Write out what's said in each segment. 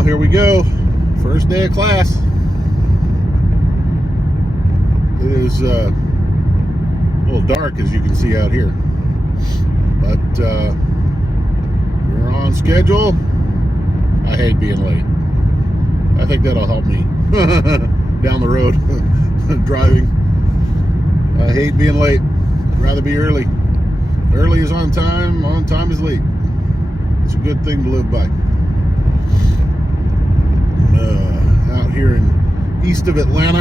Well, here we go. First day of class. It is a little dark, as you can see out here. But we're on schedule. I hate being late. I think that'll help me down the road driving. I hate being late. I'd rather be early. Early is on time is late. It's a good thing to live by. Out here in east of Atlanta.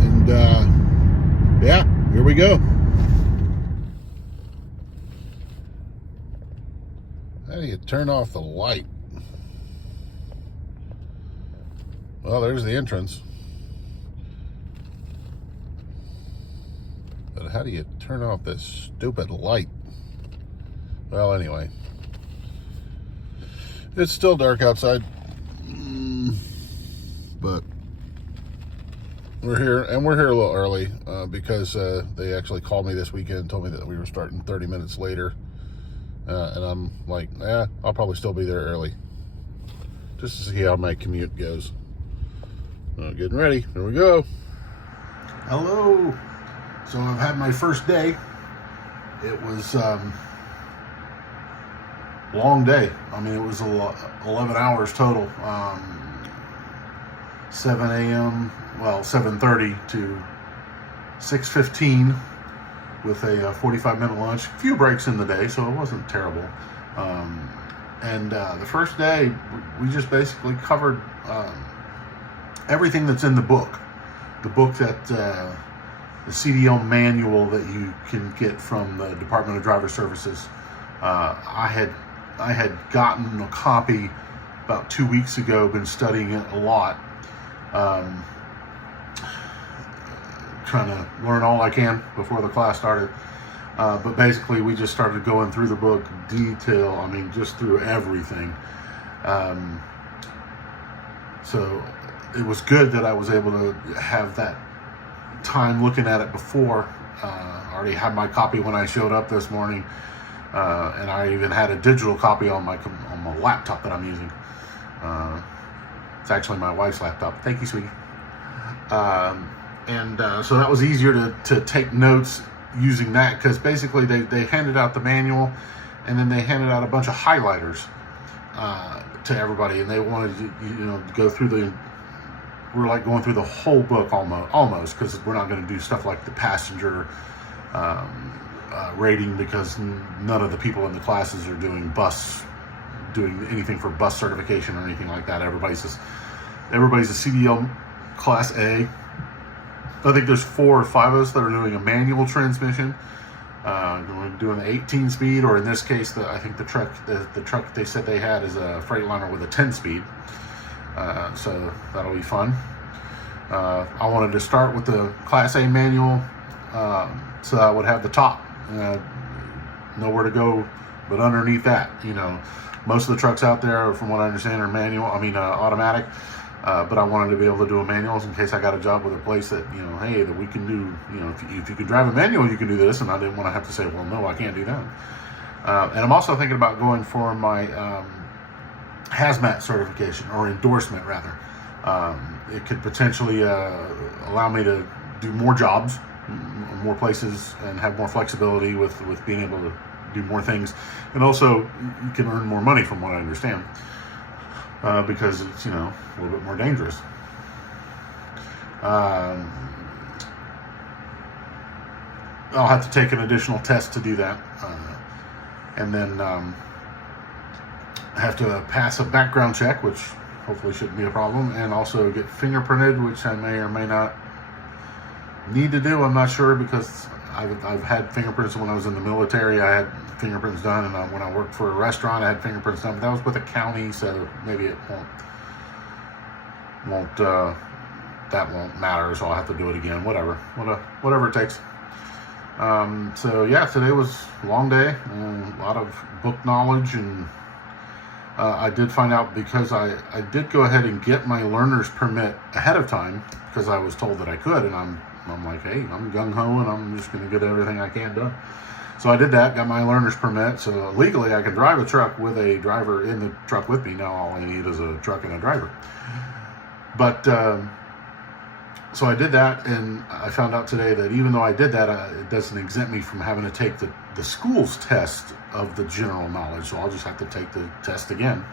And yeah, here we go. How do you turn off the light? Well, there's the entrance. But how do you turn off this stupid light? Well, anyway. It's still dark outside. But we're here, and we're here a little early because they actually called me this weekend and told me that we were starting 30 minutes later. And I'm like, I'll probably still be there early. Just to see how my commute goes. Getting ready. Here we go. Hello. So I've had my first day. It was long day. I mean, it was 11 hours total. 7 a.m. Well, 7:30 to 6:15 with a 45-minute lunch. A few breaks in the day, so it wasn't terrible. And the first day, we just basically covered everything that's in the book. The book that the CDL manual that you can get from the Department of Driver Services. I had gotten a copy about 2 weeks ago, been studying it a lot, trying to learn all I can before the class started. But basically we just started going through the book detail, I mean just through everything. So it was good that I was able to have that time looking at it before. I already had my copy when I showed up this morning. And I even had a digital copy on my laptop that I'm using. It's actually my wife's laptop. Thank you, sweetie. So that was easier to take notes using that, because basically they handed out the manual, and then they handed out a bunch of highlighters to everybody, and they wanted to go through we're like going through the whole book almost, because we're not going to do stuff like the passenger rating, because none of the people in the classes are doing anything for bus certification or anything like that. Everybody's a CDL Class A. I think there's 4 or 5 of us that are doing a manual transmission. We're doing the 18 speed, or in this case, I think the truck they said they had is a Freightliner with a 10 speed. So that'll be fun. I wanted to start with the Class A manual, so I would have the top. Nowhere to go but underneath that. Most of the trucks out there, from what I understand, are automatic. But I wanted to be able to do a manual in case I got a job with a place that, hey, that we can do, if you can drive a manual, you can do this. And I didn't want to have to say, well, no, I can't do that. And I'm also thinking about going for my hazmat certification, or endorsement rather. It could potentially allow me to do more jobs, more places, and have more flexibility with being able to do more things. And also you can earn more money, from what I understand, because it's a little bit more dangerous. I'll have to take an additional test to do that, and then have to pass a background check, which hopefully shouldn't be a problem, and also get fingerprinted, which I may or may not need to do. I'm not sure, because I've had fingerprints when I was in the military. I had fingerprints done, and when I worked for a restaurant, I had fingerprints done. But that was with a county, so maybe it won't matter. So I'll have to do it again. Whatever it takes. So yeah, today was a long day, a lot of book knowledge, and I did find out, because I did go ahead and get my learner's permit ahead of time, because I was told that I could, and I'm like, hey, I'm gung-ho, and I'm just going to get everything I can done. So I did that, got my learner's permit. So legally I can drive a truck with a driver in the truck with me. Now all I need is a truck and a driver. But so I did that, and I found out today that even though I did that, it doesn't exempt me from having to take the school's test of the general knowledge. So I'll just have to take the test again,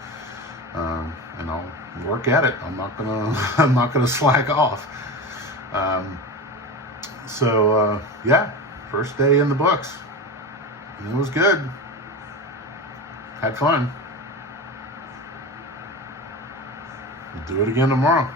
and I'll work at it. I'm not gonna slack off. Yeah, first day in the books, and it was good. Had fun. Do it again tomorrow.